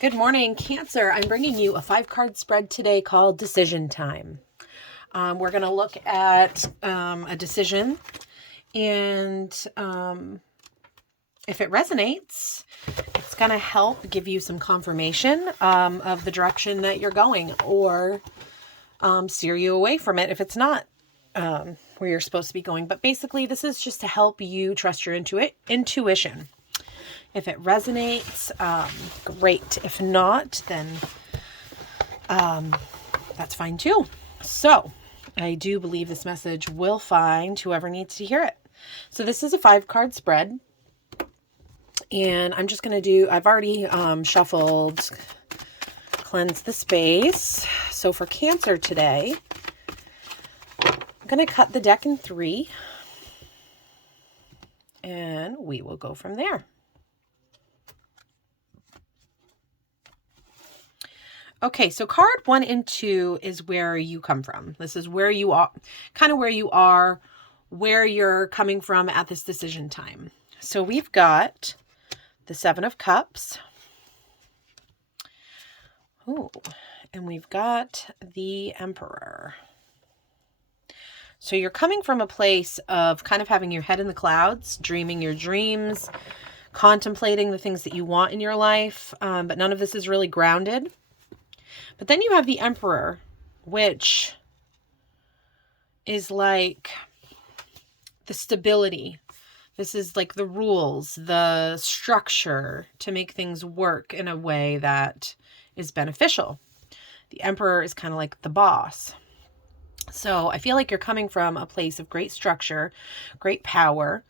Good morning, Cancer. I'm bringing you a 5-card spread today called Decision Time. We're going to look at a decision, and if it resonates, it's going to help give you some confirmation of the direction that you're going, or steer you away from it if it's not where you're supposed to be going. But basically, this is just to help you trust your intuition. If it resonates, great. If not, then that's fine too. So I do believe this message will find whoever needs to hear it. So this is a 5-card spread. And I'm just going to do, I've already shuffled, cleanse the space. So for Cancer today, I'm going to cut the deck in 3. And we will go from there. Okay, so card 1 and 2 is where you come from. This is where you are, kind of where you are, where you're coming from at this decision time. So we've got the 7 of Cups. Oh, and we've got the Emperor. So you're coming from a place of kind of having your head in the clouds, dreaming your dreams, contemplating the things that you want in your life, but none of this is really grounded. But then you have the Emperor, which is like the stability. This is like the rules, the structure to make things work in a way that is beneficial. The Emperor is kind of like the boss. So I feel like you're coming from a place of great structure, great power,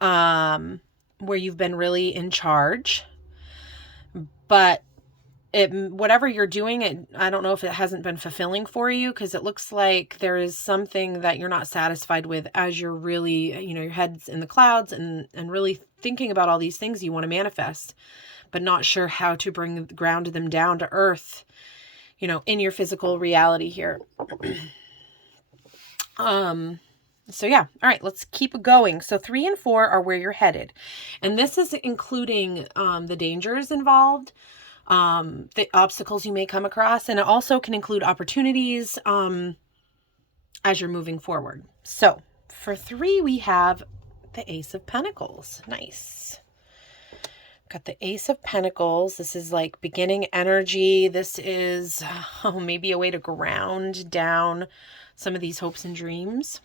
where you've been really in charge. But whatever you're doing, I don't know if it hasn't been fulfilling for you, because it looks like there is something that you're not satisfied with as you're really, your head's in the clouds and really thinking about all these things you want to manifest, but not sure how to ground them down to earth, in your physical reality here. So yeah. All right, let's keep going. So 3 and 4 are where you're headed. And this is including the dangers involved, the obstacles you may come across, and it also can include opportunities as you're moving forward. So for 3, we have the Ace of Pentacles. Nice. Got the Ace of Pentacles. This is like beginning energy. This is maybe a way to ground down some of these hopes and dreams.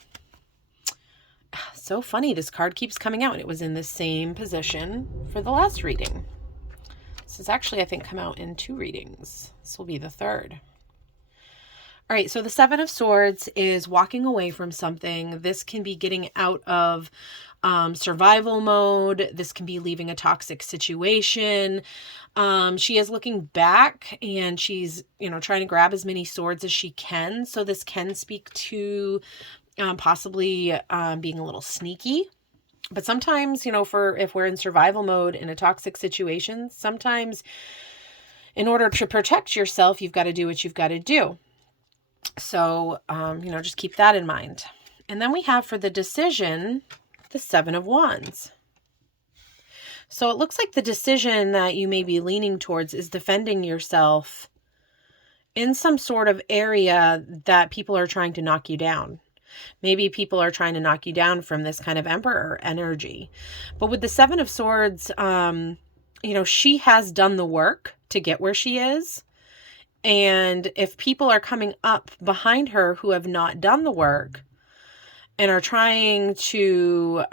So funny, this card keeps coming out. It was in the same position for the last reading. This has actually, I think, come out in 2 readings. This will be the 3rd. All right, so the 7 of Swords is walking away from something. This can be getting out of survival mode. This can be leaving a toxic situation. She is looking back, and she's, trying to grab as many swords as she can. So this can speak to possibly being a little sneaky. But sometimes, if we're in survival mode in a toxic situation, sometimes in order to protect yourself, you've got to do what you've got to do. So, just keep that in mind. And then we have for the decision, the 7 of Wands. So it looks like the decision that you may be leaning towards is defending yourself in some sort of area that people are trying to knock you down. Maybe people are trying to knock you down from this kind of Emperor energy. But with the 7 of Swords, she has done the work to get where she is. And if people are coming up behind her who have not done the work and are trying to,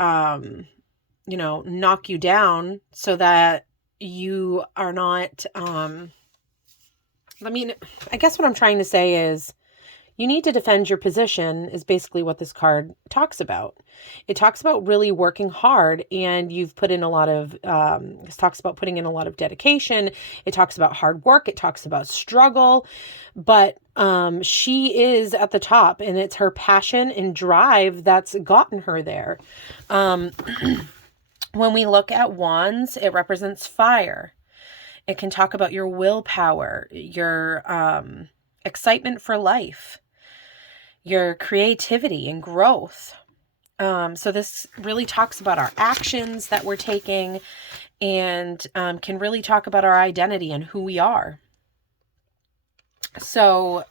knock you down so that you are not, I guess what I'm trying to say is, you need to defend your position is basically what this card talks about. It talks about really working hard, and you've put in a lot of, this talks about putting in a lot of dedication. It talks about hard work. It talks about struggle, but she is at the top, and it's her passion and drive that's gotten her there. When we look at Wands, it represents fire. It can talk about your willpower, your excitement for life, your creativity and growth. So this really talks about our actions that we're taking and can really talk about our identity and who we are. So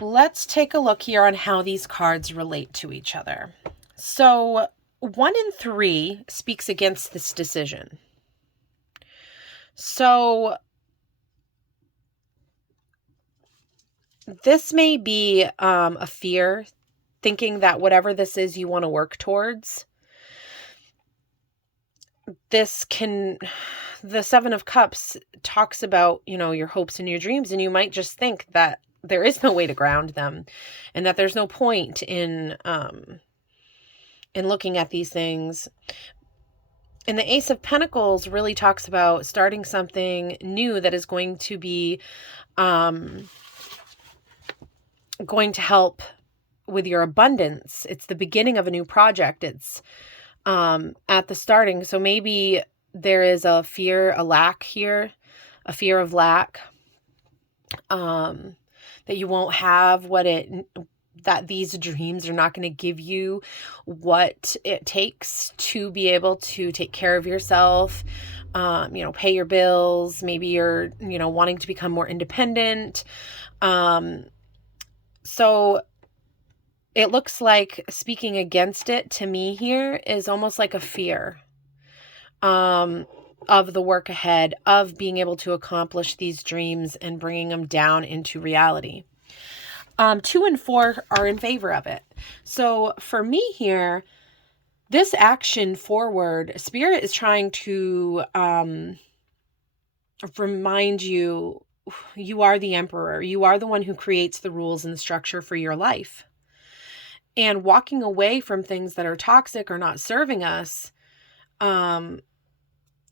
let's take a look here on how these cards relate to each other. So 1 and 3 speaks against this decision. So this may be a fear, thinking that whatever this is you want to work towards, the 7 of Cups talks about, your hopes and your dreams, and you might just think that there is no way to ground them, and that there's no point in looking at these things. And the Ace of Pentacles really talks about starting something new that is going to be going to help with your abundance. It's the beginning of a new project. It's at the starting. So maybe there is a fear, a lack here, a fear of lack, that you won't have that these dreams are not going to give you what it takes to be able to take care of yourself, pay your bills. Maybe you're, wanting to become more independent. So it looks like speaking against it to me here is almost like a fear of the work ahead, of being able to accomplish these dreams and bringing them down into reality. 2 and 4 are in favor of it. So for me here, this action forward, Spirit is trying to remind you, you are the emperor. You are the one who creates the rules and the structure for your life. And walking away from things that are toxic or not serving us, I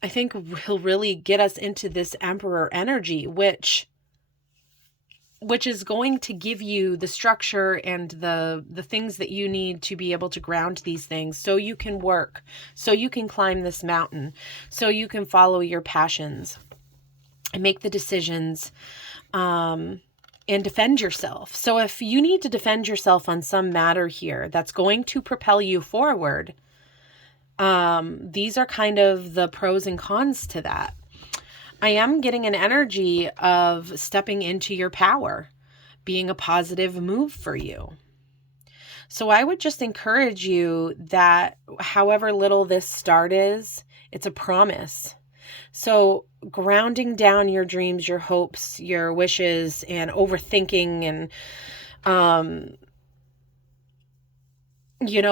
think will really get us into this emperor energy, which is going to give you the structure and the things that you need to be able to ground these things, so you can work, so you can climb this mountain, so you can follow your passions and make the decisions, and defend yourself. So if you need to defend yourself on some matter here that's going to propel you forward, these are kind of the pros and cons to that. I am getting an energy of stepping into your power, being a positive move for you. So I would just encourage you that however little this start is, it's a promise. So grounding down your dreams, your hopes, your wishes, and overthinking and,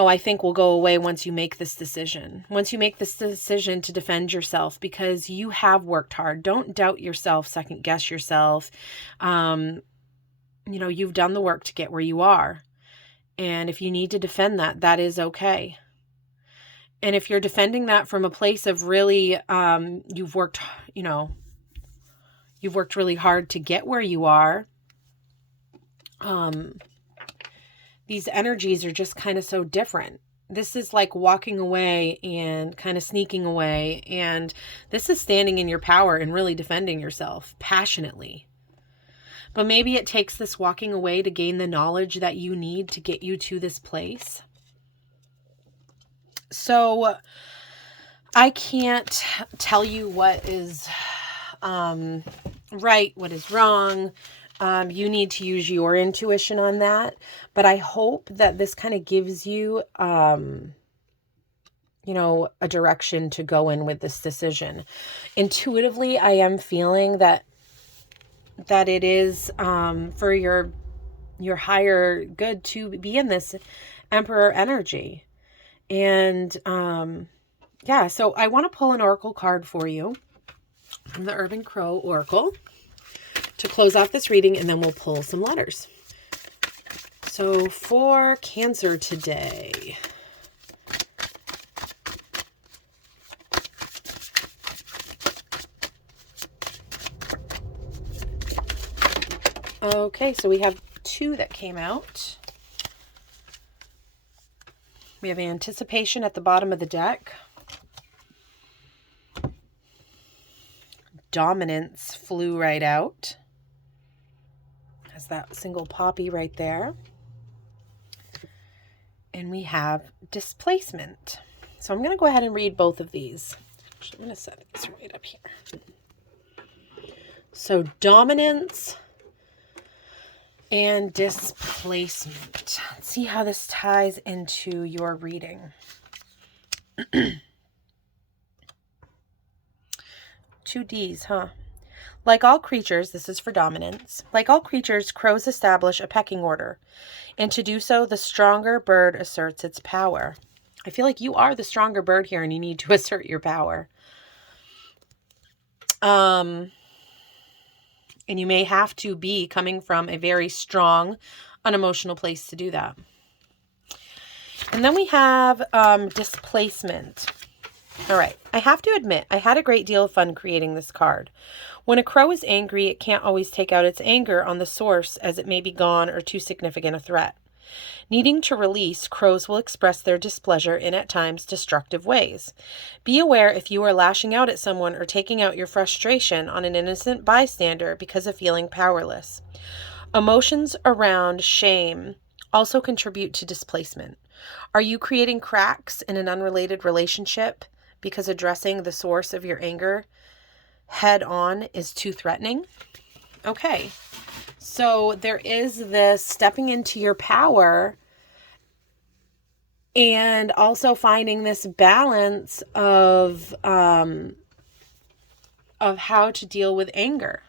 I think will go away once you make this decision. Once you make this decision to defend yourself, because you have worked hard. Don't doubt yourself, second guess yourself. You've done the work to get where you are. And if you need to defend that, that is okay. And if you're defending that from a place of really, you've worked really hard to get where you are, these energies are just kind of so different. This is like walking away and kind of sneaking away. And this is standing in your power and really defending yourself passionately. But maybe it takes this walking away to gain the knowledge that you need to get you to this place. So I can't tell you what is right, what is wrong. You need to use your intuition on that. But I hope that this kind of gives you, a direction to go in with this decision. Intuitively, I am feeling that it is for your higher good to be in this Emperor energy. And so I want to pull an oracle card for you from the Urban Crow Oracle to close off this reading, and then we'll pull some letters. So for Cancer today, okay, so we have 2 that came out. We have Anticipation at the bottom of the deck. Dominance flew right out. Has that single poppy right there. And we have Displacement. So I'm going to go ahead and read both of these. Actually, I'm going to set these right up here. So dominance and displacement. Let's see how this ties into your reading. 2 Ds, huh? Like all creatures, this is for dominance. Like all creatures, crows establish a pecking order. And to do so, the stronger bird asserts its power. I feel like you are the stronger bird here and you need to assert your power. And you may have to be coming from a very strong, unemotional place to do that. And then we have displacement. All right. I have to admit, I had a great deal of fun creating this card. When a crow is angry, it can't always take out its anger on the source as it may be gone or too significant a threat. Needing to release, crows will express their displeasure in at times destructive ways. Be aware if you are lashing out at someone or taking out your frustration on an innocent bystander because of feeling powerless. Emotions around shame also contribute to displacement. Are you creating cracks in an unrelated relationship because addressing the source of your anger head on is too threatening? Okay. So there is this stepping into your power and also finding this balance of how to deal with anger.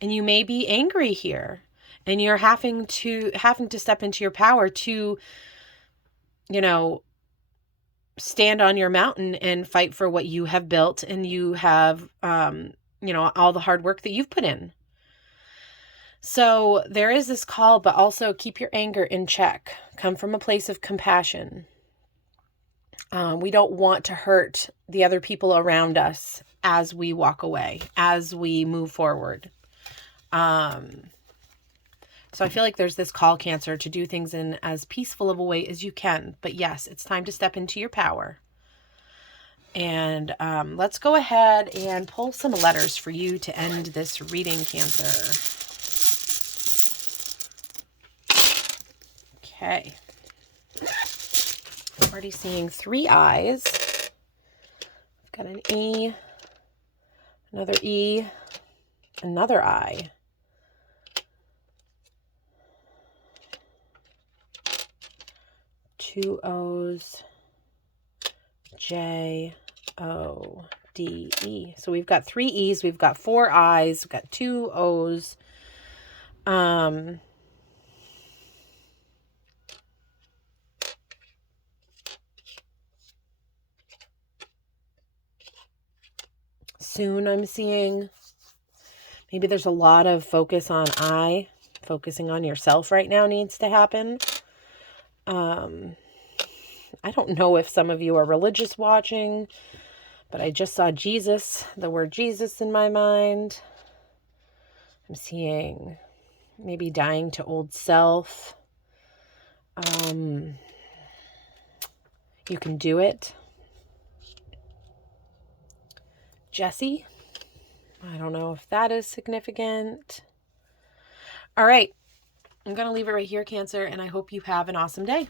And you may be angry here and you're having to step into your power to, stand on your mountain and fight for what you have built and you have, all the hard work that you've put in. So there is this call, but also keep your anger in check. Come from a place of compassion. We don't want to hurt the other people around us as we walk away, as we move forward. So I feel like there's this call, Cancer, to do things in as peaceful of a way as you can. But yes, it's time to step into your power. And let's go ahead and pull some letters for you to end this reading, Cancer. Okay. I'm already seeing 3 eyes. I've got an E, another E, another I. Two O's, J, O, D, E. So we've got 3 E's, we've got 4 I's, we've got 2 O's. Soon I'm seeing maybe there's a lot of focus on focusing on yourself right now needs to happen. I don't know if some of you are religious watching, but I just saw Jesus, the word Jesus in my mind. I'm seeing maybe dying to old self. You can do it. Jesse, I don't know if that is significant. All right. I'm going to leave it right here, Cancer, and I hope you have an awesome day.